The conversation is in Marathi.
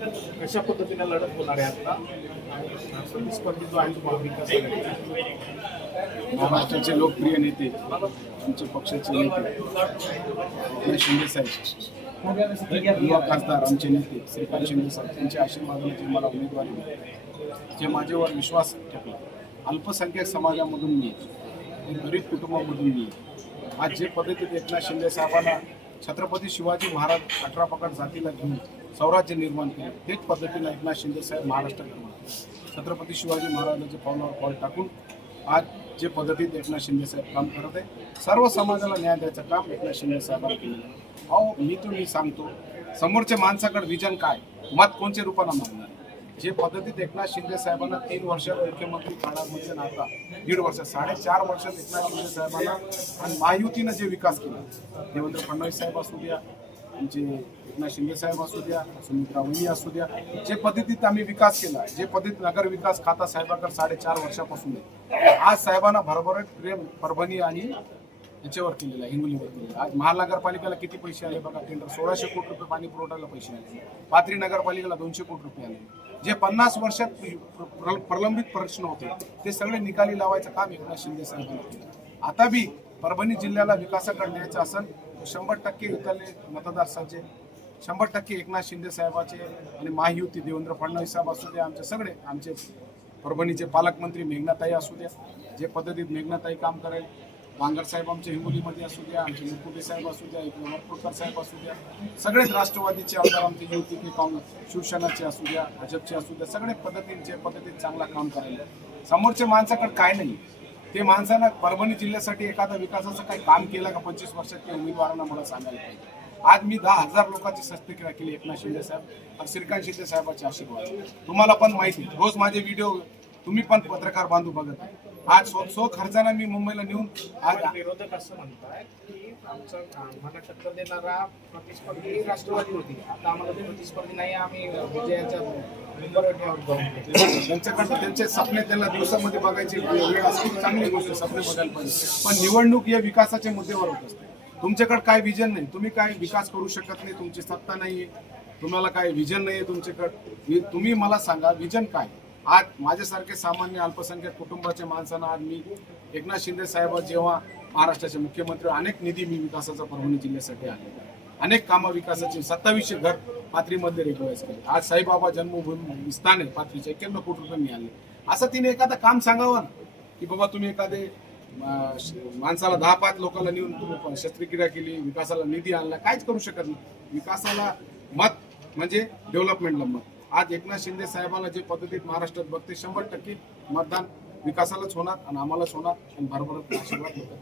कशा पद्धतीने लढत होणार आहे आता प्रतिस्पर्धी जो आहे तो महाविकास आघाडी महाराष्ट्राचे लोकप्रिय नेते आमच्या पक्षाचे नेते एकनाथ शिंदे साहेब, युवा खासदार आमचे नेते श्रीकांत शिंदे साहेब त्यांच्या आशीर्वादाने जे मला उमेदवारी मिळाली, जे माझ्यावर विश्वास ठेवला, अल्पसंख्याक समाजामधून मी गरीब कुटुंबामधून मी आज जे पद्धतीत एकनाथ शिंदे साहेबांना छत्रपती शिवाजी महाराज 18 पगड जातीला घेऊन स्वराज्य निर्माण केले, तेच पद्धतीने एकनाथ शिंदे साहेब महाराष्ट्रात छत्रपती शिवाजी महाराजांचे पावलावर पाऊल टाकून आज जे पद्धतीत एकनाथ शिंदे साहेब काम करत आहे, सर्व समाजाला न्याय द्यायचं काम एकनाथ शिंदे साहेबांनी केलेलं आहे. अहो मी सांगतो, समोरच्या माणसाकडे विजन काय, मत कोणत्या रूपाने मागणार. जे पद्धतीत एकनाथ शिंदे साहेबांना 3 वर्षात मुख्यमंत्री काळामध्ये नाता 1.5 वर्ष 4.5 वर्षात एकनाथ शिंदे साहेबांना आणि महायुतीनं जे विकास केला, देवेंद्र फडणवीस साहेब असू द्या, आमचे एकनाथ शिंदे साहेब असू द्या, सुमित्रा वहिनी असू द्या, जे पद्धतीत आम्ही विकास केला, जे पद्धतीत नगर विकास खाता साहेबांकडे 4.5 वर्षापासून आहे. आज साहेबांना भरभराट प्रेम परभणी आणि याच्यावर केलेला आहे, हिंगोलीवर केलेला. आज महानगरपालिकेला किती पैसे आले बघा, टेंडर 1600 कोटी रुपये पाणी पुरवठ्याला पैसे आले, पाथरी नगरपालिकेला 200 कोटी रुपये आले. जे 50 वर्षात प्रलंबित प्रश्न होते ते सगळे निकाली लावायचं काम एकनाथ शिंदे साहेबांनी केलं. आता बी परभणी जिल्ह्याला विकासाकडे न्यायचं असेल 100% इथले मतदारांचे 100% एकनाथ शिंदे साहेबाचे आणि महायुती देवेंद्र फडणवीस साहेब असू द्या, आमचे परभणीचे पालकमंत्री मेघनाताई असू द्या, जे पद्धतीत मेघनाताई काम करेल, वांगर साहेब आमच्या हिंगोलीमध्ये असू द्या, आमचे मुकुटे साहेब असू द्या, वरपुरकर साहेब असू द्या, सगळेच राष्ट्रवादीचे आमदार आमचे युती की काँग्रेस शिवसेनाचे असू द्या, भाजपचे असू द्या, सगळे पद्धतीचे चांगला काम करायला. समोरच्या माणसाकडे काय नाही, ते माणसानं परभणी जिल्ह्यासाठी एखादा विकासाचं काही काम केलं का 25 वर्षात त्या उमेदवारांना मला सांगायला पाहिजे. आज मी 10,000 लोकांची शस्त्रक्रिया केली एकनाथ शिंदे साहेब आणि श्रीकांत शिंदे साहेबांचे आशीर्वाद. तुम्हाला पण माहिती, रोज माझे व्हिडिओ तुम्ही पण पत्रकार बांधू बघत आहे. आज सो खर्चानं मी मुंबईला नेऊन आज विरोधक असं म्हणतात की आम्हाला टक्कर देणारा प्रतिस्पर्धी राष्ट्रवादी होती, आता आम्हाला ते प्रतिस्पर्धी नाही, आम्ही विजयाच्या नंबरवर जाऊन त्यांच्याकडे त्यांचे स्वप्ने त्यांना दिवसामध्ये बघायची वेळ असते, चांगली गोष्ट स्वप्ने बघायला पाहिजे. पण निवडणूक या विकासाच्या मुद्द्यावर होत असते. तुमच्याकडे काय विजन नाही, तुम्ही काय विकास करू शकत नाही, तुमची सत्ता नाहीये, तुम्हाला काय विजन नाहीये तुमच्याकडे. तुम्ही मला सांगा विजन काय. आज माझ्यासारखे सामान्य अल्पसंख्याक कुटुंबाच्या माणसांना आज मी एकनाथ शिंदे साहेब जेव्हा महाराष्ट्राचे मुख्यमंत्री, अनेक निधी मी विकासाचा परभणी जिल्ह्यासाठी आले, अनेक कामं विकासाची 2700 घर पाथरीमध्ये रेग्युलाइज केले. आज साईबाबा जन्मभूमी स्थान आहे पाथरीचे 91 कोटी रुपये मिळाले. असं तिने एखादं काम सांगावं ना की बाबा तुम्ही एखादे माणसाला 10-5 लोकांना नेऊन तुम्ही शस्त्रक्रिया केली, विकासाला निधी आणला, काहीच करू शकत नाही. विकासाला मत म्हणजे डेव्हलपमेंटला मत. आज एकनाथ शिंदे साहेबांना जे पद्धतीत महाराष्ट्रात बघते 100% मतदान विकासालाच होणार आणि आम्हालाच होणार आणि भरभराट आशीर्वाद होतात.